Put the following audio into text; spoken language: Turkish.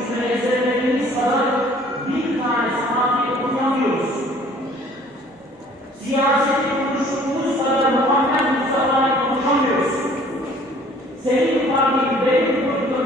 üstüne ezberlediğimiz kadar bir tane saati okuyamıyoruz. Siyaseti konuştuğumuz kadar Muhammed Mustafa'yı konuşamıyoruz. Senin farkın, benim farkın